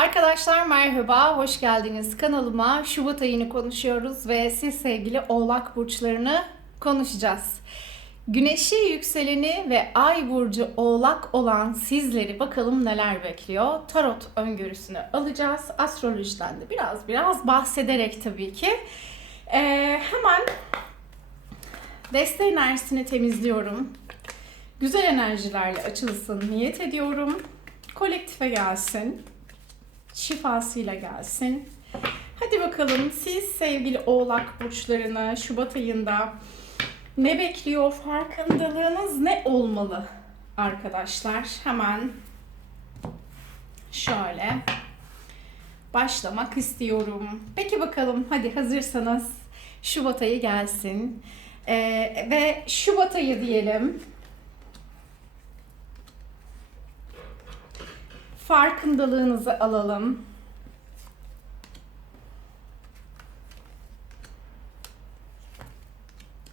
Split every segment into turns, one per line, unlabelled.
Arkadaşlar merhaba, hoş geldiniz kanalıma. Şubat ayını konuşuyoruz ve siz sevgili Oğlak burçlarını konuşacağız. Güneşi, yükseleni ve ay burcu Oğlak olan sizleri bakalım neler bekliyor. Tarot öngörüsünü alacağız. Astrolojiden de biraz biraz bahsederek tabii ki. Ee, hemen deste enerjisini temizliyorum. Güzel enerjilerle açılsın niyet ediyorum. Kolektife gelsin şifasıyla gelsin. Hadi bakalım siz sevgili oğlak burçlarını Şubat ayında ne bekliyor? Farkındalığınız ne olmalı arkadaşlar? Hemen şöyle başlamak istiyorum. Peki bakalım hadi hazırsanız Şubat ayı gelsin. Ee, ve Şubat ayı diyelim. Farkındalığınızı alalım.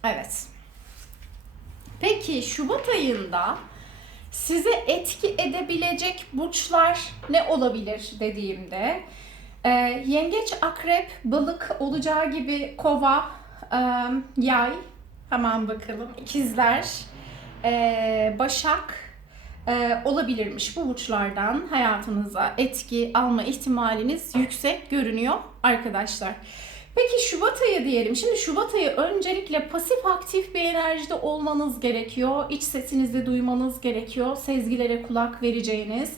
Evet. Peki Şubat ayında size etki edebilecek burçlar ne olabilir dediğimde e, yengeç, akrep, balık olacağı gibi kova, e, yay, hemen bakalım ikizler, e, başak, e, olabilirmiş bu burçlardan hayatınıza etki alma ihtimaliniz yüksek görünüyor arkadaşlar. Peki Şubat ayı diyelim. Şimdi Şubat ayı öncelikle pasif aktif bir enerjide olmanız gerekiyor. İç sesinizi duymanız gerekiyor. Sezgilere kulak vereceğiniz,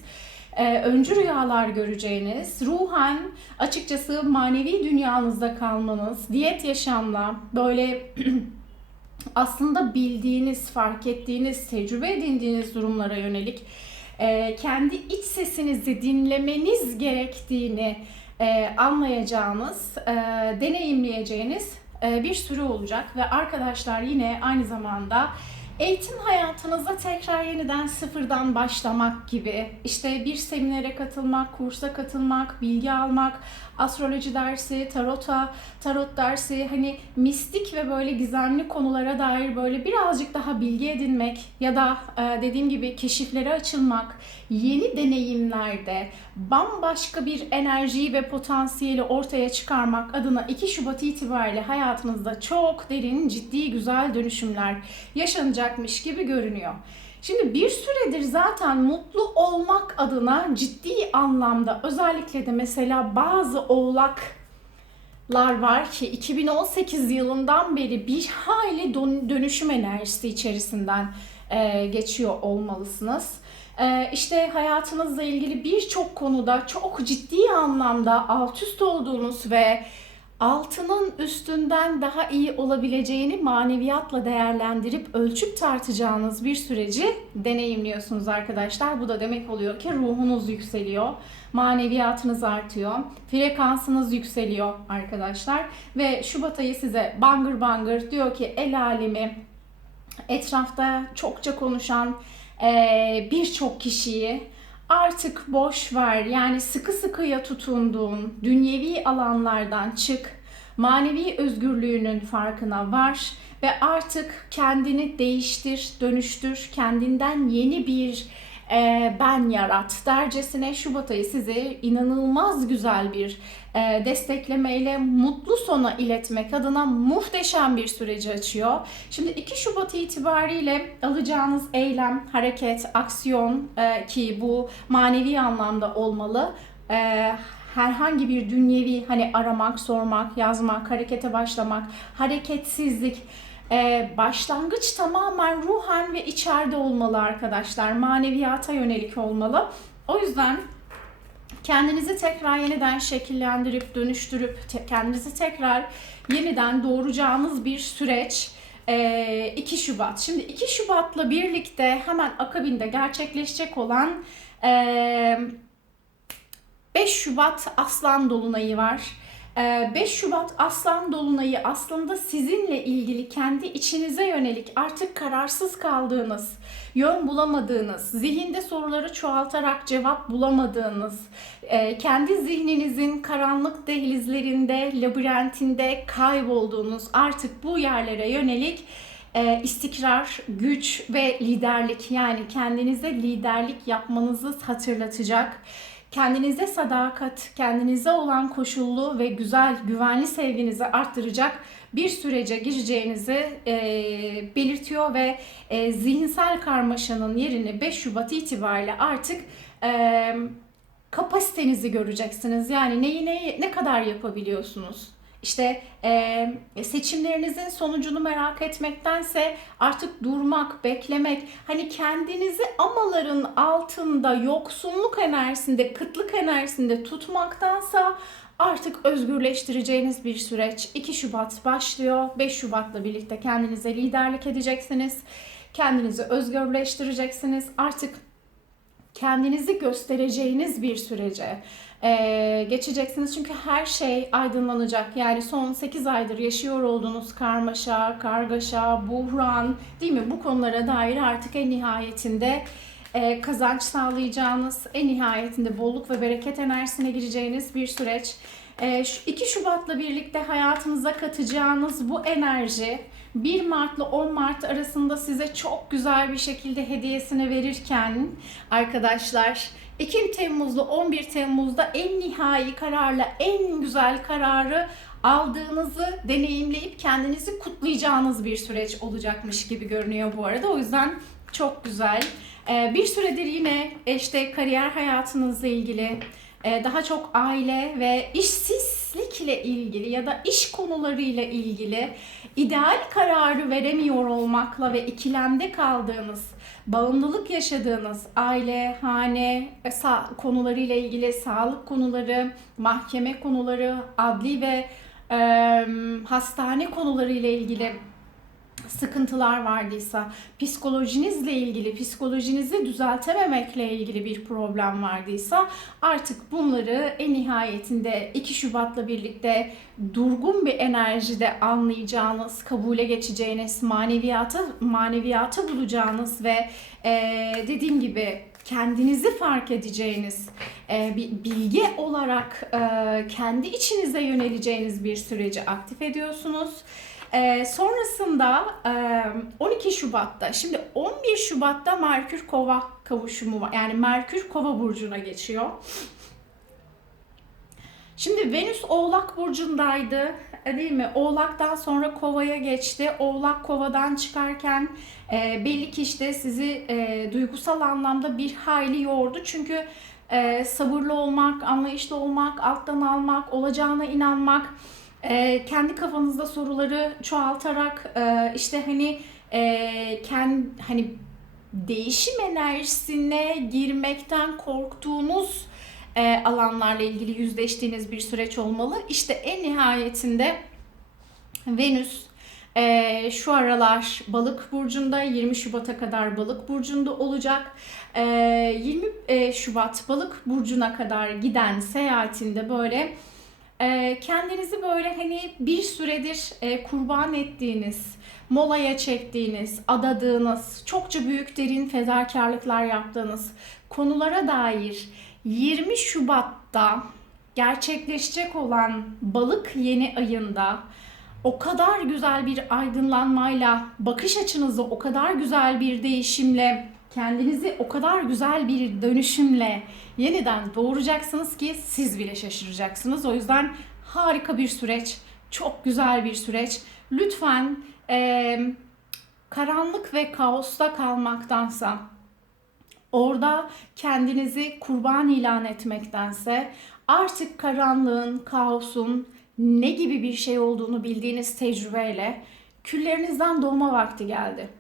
e, öncü rüyalar göreceğiniz, ruhen açıkçası manevi dünyanızda kalmanız, diyet yaşamla böyle aslında bildiğiniz, fark ettiğiniz, tecrübe edindiğiniz durumlara yönelik e, kendi iç sesinizi dinlemeniz gerektiğini e, anlayacağınız, e, deneyimleyeceğiniz bir süre olacak ve arkadaşlar yine aynı zamanda eğitim hayatınıza tekrar yeniden sıfırdan başlamak gibi işte bir seminere katılmak, kursa katılmak, bilgi almak, astroloji dersi, tarota, tarot dersi hani mistik ve böyle gizemli konulara dair böyle birazcık daha bilgi edinmek ya da e, dediğim gibi keşiflere açılmak, yeni deneyimlerde bambaşka bir enerjiyi ve potansiyeli ortaya çıkarmak adına 2 Şubat itibariyle hayatınızda çok derin, ciddi, güzel dönüşümler yaşanacakmış gibi görünüyor. Şimdi bir süredir zaten mutlu olmak adına ciddi anlamda özellikle de mesela bazı oğlaklar var ki 2018 yılından beri bir hayli dönüşüm enerjisi içerisinden e, geçiyor olmalısınız. E, işte hayatınızla ilgili birçok konuda çok ciddi anlamda alt üst olduğunuz ve altının üstünden daha iyi olabileceğini maneviyatla değerlendirip ölçüp tartacağınız bir süreci deneyimliyorsunuz arkadaşlar. Bu da demek oluyor ki ruhunuz yükseliyor, maneviyatınız artıyor, frekansınız yükseliyor arkadaşlar. Ve Şubat ayı size bangır bangır diyor ki el alemi etrafta çokça konuşan birçok kişiyi artık boş ver. Yani sıkı sıkıya tutunduğun dünyevi alanlardan çık. Manevi özgürlüğünün farkına var ve artık kendini değiştir, dönüştür. Kendinden yeni bir e, ben yarat dercesine Şubat ayı size inanılmaz güzel bir e, desteklemeyle mutlu sona iletmek adına muhteşem bir süreci açıyor. Şimdi 2 Şubat itibariyle alacağınız eylem, hareket, aksiyon e, ki bu manevi anlamda olmalı. E, herhangi bir dünyevi hani aramak, sormak, yazmak, harekete başlamak, hareketsizlik, ee, başlangıç tamamen ruhen ve içeride olmalı arkadaşlar. Maneviyata yönelik olmalı. O yüzden kendinizi tekrar yeniden şekillendirip dönüştürüp te- kendinizi tekrar yeniden doğuracağınız bir süreç. 2 Şubat. Şimdi 2 Şubat'la birlikte hemen akabinde gerçekleşecek olan 5 Şubat Aslan Dolunayı var. 5 Şubat Aslan Dolunayı aslında sizinle ilgili kendi içinize yönelik artık kararsız kaldığınız, yön bulamadığınız, zihinde soruları çoğaltarak cevap bulamadığınız, kendi zihninizin karanlık dehlizlerinde, labirentinde kaybolduğunuz artık bu yerlere yönelik e, istikrar, güç ve liderlik yani kendinize liderlik yapmanızı hatırlatacak. Kendinize sadakat, kendinize olan koşullu ve güzel, güvenli sevginizi arttıracak bir sürece gireceğinizi e, belirtiyor ve e, zihinsel karmaşanın yerini 5 Şubat itibariyle artık e, kapasitenizi göreceksiniz. Yani neyi neyi ne kadar yapabiliyorsunuz? İşte e, seçimlerinizin sonucunu merak etmektense artık durmak, beklemek, hani kendinizi amaların altında, yoksunluk enerjisinde, kıtlık enerjisinde tutmaktansa artık özgürleştireceğiniz bir süreç. 2 Şubat başlıyor. 5 Şubat'la birlikte kendinize liderlik edeceksiniz. Kendinizi özgürleştireceksiniz. Artık kendinizi göstereceğiniz bir sürece e, geçeceksiniz. Çünkü her şey aydınlanacak. Yani son 8 aydır yaşıyor olduğunuz karmaşa, kargaşa, buhran değil mi? Bu konulara dair artık en nihayetinde e, kazanç sağlayacağınız, en nihayetinde bolluk ve bereket enerjisine gireceğiniz bir süreç. E, şu 2 Şubat'la birlikte hayatınıza katacağınız bu enerji 1 Mart ile 10 Mart arasında size çok güzel bir şekilde hediyesini verirken arkadaşlar 2 Temmuz'la 11 Temmuz'da en nihai kararla en güzel kararı aldığınızı deneyimleyip kendinizi kutlayacağınız bir süreç olacakmış gibi görünüyor bu arada. O yüzden çok güzel. Ee, bir süredir yine işte kariyer hayatınızla ilgili e, daha çok aile ve işsizlikle ilgili ya da iş konularıyla ilgili ideal kararı veremiyor olmakla ve ikilemde kaldığınız, bağımlılık yaşadığınız aile, hane e, konularıyla ilgili sağlık konuları, mahkeme konuları, adli ve e, hastane konularıyla ilgili sıkıntılar vardıysa, psikolojinizle ilgili, psikolojinizi düzeltememekle ilgili bir problem vardıysa artık bunları en nihayetinde 2 Şubat'la birlikte durgun bir enerjide anlayacağınız, kabule geçeceğiniz, maneviyatı maneviyatı bulacağınız ve e, dediğim gibi kendinizi fark edeceğiniz, e, bir bilgi olarak e, kendi içinize yöneleceğiniz bir süreci aktif ediyorsunuz. Ee, sonrasında e, 12 Şubat'ta, şimdi 11 Şubat'ta Merkür Kova kavuşumu var. Yani Merkür Kova burcuna geçiyor. Şimdi Venüs Oğlak burcundaydı, e, değil mi? Oğlak'tan sonra Kova'ya geçti. Oğlak Kova'dan çıkarken e, belli ki işte sizi e, duygusal anlamda bir hayli yordu. Çünkü e, sabırlı olmak, anlayışlı olmak, alttan almak, olacağına inanmak e, kendi kafanızda soruları çoğaltarak e, işte hani e, kendi hani değişim enerjisine girmekten korktuğunuz e, alanlarla ilgili yüzleştiğiniz bir süreç olmalı. İşte en nihayetinde Venüs e, şu aralar balık burcunda 20 Şubat'a kadar balık burcunda olacak. E, 20 e, Şubat balık burcuna kadar giden seyahatinde böyle kendinizi böyle hani bir süredir e, kurban ettiğiniz, molaya çektiğiniz, adadığınız, çokça büyük derin fedakarlıklar yaptığınız konulara dair 20 Şubat'ta gerçekleşecek olan balık yeni ayında o kadar güzel bir aydınlanmayla, bakış açınızı o kadar güzel bir değişimle, kendinizi o kadar güzel bir dönüşümle yeniden doğuracaksınız ki siz bile şaşıracaksınız. O yüzden harika bir süreç, çok güzel bir süreç. Lütfen e, karanlık ve kaosta kalmaktansa orada kendinizi kurban ilan etmektense artık karanlığın, kaosun ne gibi bir şey olduğunu bildiğiniz tecrübeyle küllerinizden doğma vakti geldi.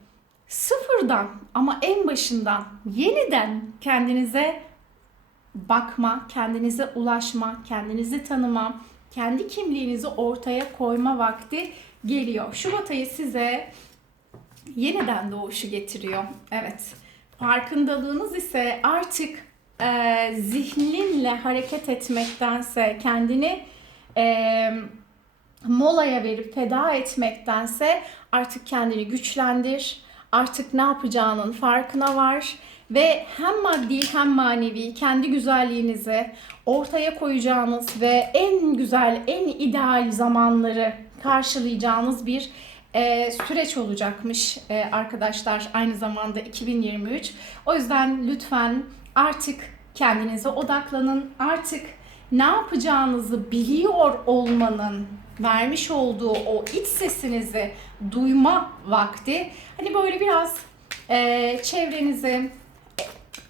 Sıfırdan ama en başından yeniden kendinize bakma, kendinize ulaşma, kendinizi tanıma, kendi kimliğinizi ortaya koyma vakti geliyor. Şubat ayı size yeniden doğuşu getiriyor. Evet. Farkındalığınız ise artık e, zihninle hareket etmektense kendini e, molaya verip feda etmektense artık kendini güçlendir. Artık ne yapacağının farkına var ve hem maddi hem manevi kendi güzelliğinizi ortaya koyacağınız ve en güzel, en ideal zamanları karşılayacağınız bir e, süreç olacakmış e, arkadaşlar aynı zamanda 2023. O yüzden lütfen artık kendinize odaklanın. Artık ne yapacağınızı biliyor olmanın vermiş olduğu o iç sesinizi duyma vakti. Hani böyle biraz e, çevrenizi,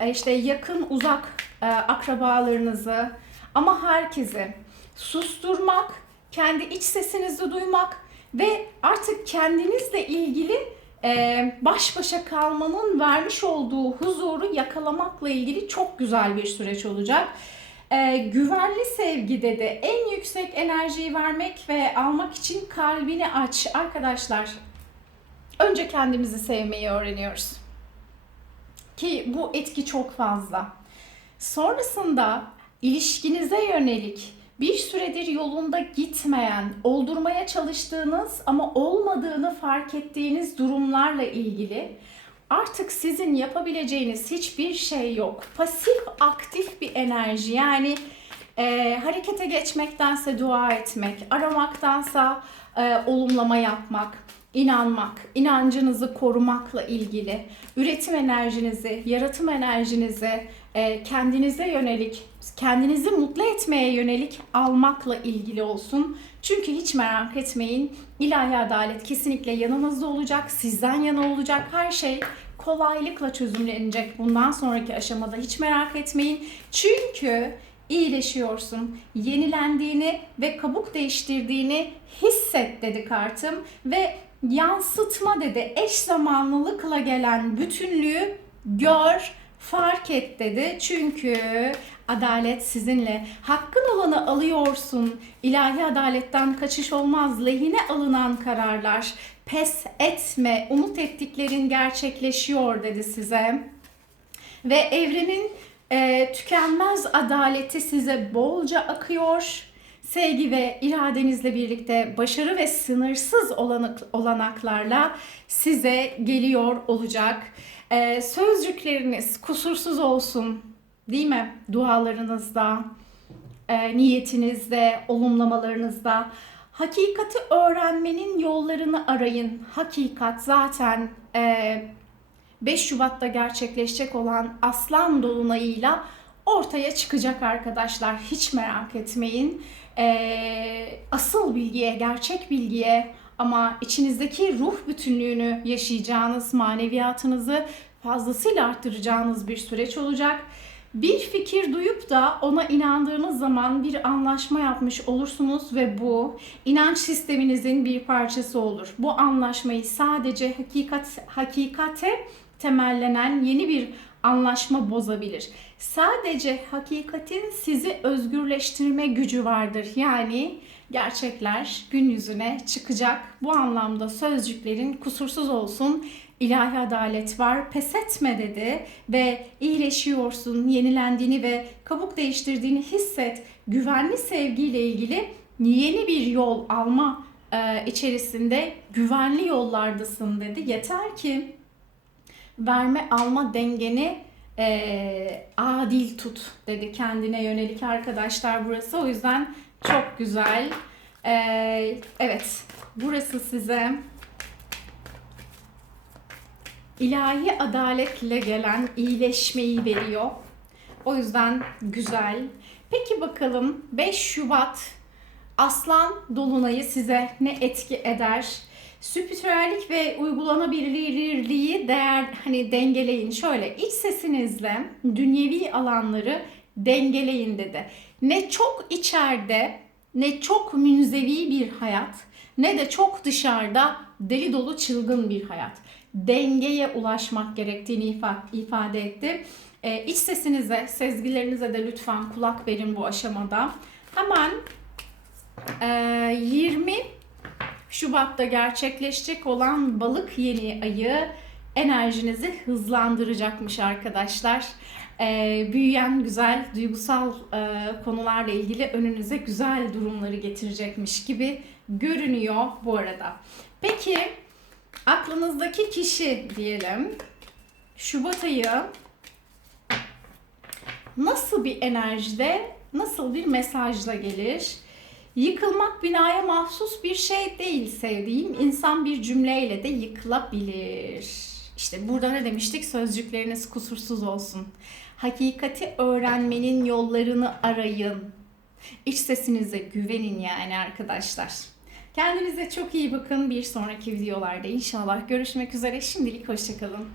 e, işte yakın uzak e, akrabalarınızı ama herkesi susturmak, kendi iç sesinizi duymak ve artık kendinizle ilgili e, baş başa kalmanın vermiş olduğu huzuru yakalamakla ilgili çok güzel bir süreç olacak. E, güvenli sevgide de en yüksek enerjiyi vermek ve almak için kalbini aç. Arkadaşlar önce kendimizi sevmeyi öğreniyoruz. Ki bu etki çok fazla. Sonrasında ilişkinize yönelik bir süredir yolunda gitmeyen, oldurmaya çalıştığınız ama olmadığını fark ettiğiniz durumlarla ilgili artık sizin yapabileceğiniz hiçbir şey yok. Pasif aktif bir enerji yani e, harekete geçmektense dua etmek, aramaktansa e, olumlama yapmak, inanmak, inancınızı korumakla ilgili, üretim enerjinizi, yaratım enerjinizi e, kendinize yönelik, kendinizi mutlu etmeye yönelik almakla ilgili olsun. Çünkü hiç merak etmeyin, ilahi adalet kesinlikle yanınızda olacak, sizden yana olacak. Her şey kolaylıkla çözümlenecek bundan sonraki aşamada hiç merak etmeyin. Çünkü iyileşiyorsun. Yenilendiğini ve kabuk değiştirdiğini hisset dedi kartım ve yansıtma dedi. Eş zamanlılıkla gelen bütünlüğü gör, fark et dedi. Çünkü adalet sizinle. Hakkın olanı alıyorsun. İlahi adaletten kaçış olmaz. Lehine alınan kararlar. Pes etme. Umut ettiklerin gerçekleşiyor dedi size. Ve evrenin e, tükenmez adaleti size bolca akıyor. Sevgi ve iradenizle birlikte başarı ve sınırsız olanak, olanaklarla size geliyor olacak. Ee, sözcükleriniz kusursuz olsun değil mi? Dualarınızda, e, niyetinizde, olumlamalarınızda. Hakikati öğrenmenin yollarını arayın. Hakikat zaten e, 5 Şubat'ta gerçekleşecek olan Aslan Dolunay'ıyla ortaya çıkacak arkadaşlar. Hiç merak etmeyin. E, asıl bilgiye, gerçek bilgiye ama içinizdeki ruh bütünlüğünü yaşayacağınız, maneviyatınızı fazlasıyla arttıracağınız bir süreç olacak. Bir fikir duyup da ona inandığınız zaman bir anlaşma yapmış olursunuz ve bu inanç sisteminizin bir parçası olur. Bu anlaşmayı sadece hakikat hakikate temellenen yeni bir anlaşma bozabilir. Sadece hakikatin sizi özgürleştirme gücü vardır. Yani gerçekler gün yüzüne çıkacak. Bu anlamda sözcüklerin kusursuz olsun. İlahi adalet var, pes etme dedi ve iyileşiyorsun, yenilendiğini ve kabuk değiştirdiğini hisset. Güvenli sevgiyle ilgili yeni bir yol alma e, içerisinde güvenli yollardasın dedi. Yeter ki verme alma dengeni e, adil tut dedi kendine yönelik arkadaşlar burası. O yüzden çok güzel. E, evet burası size ilahi adaletle gelen iyileşmeyi veriyor. O yüzden güzel. Peki bakalım 5 Şubat Aslan Dolunay'ı size ne etki eder? Spiritüellik ve uygulanabilirliği değer hani dengeleyin. Şöyle iç sesinizle dünyevi alanları dengeleyin dedi. Ne çok içeride ne çok münzevi bir hayat ne de çok dışarıda deli dolu çılgın bir hayat. Dengeye ulaşmak gerektiğini ifade etti. E, iç sesinize, sezgilerinize de lütfen kulak verin bu aşamada. Hemen e, 20 Şubat'ta gerçekleşecek olan balık yeni ayı enerjinizi hızlandıracakmış arkadaşlar. Ee, büyüyen güzel duygusal e, konularla ilgili önünüze güzel durumları getirecekmiş gibi görünüyor bu arada. Peki aklınızdaki kişi diyelim Şubat ayı nasıl bir enerjide, nasıl bir mesajla gelir? Yıkılmak binaya mahsus bir şey değil sevdiğim. İnsan bir cümleyle de yıkılabilir. İşte burada ne demiştik? Sözcükleriniz kusursuz olsun. Hakikati öğrenmenin yollarını arayın. İç sesinize güvenin yani arkadaşlar. Kendinize çok iyi bakın. Bir sonraki videolarda inşallah görüşmek üzere. Şimdilik hoşçakalın.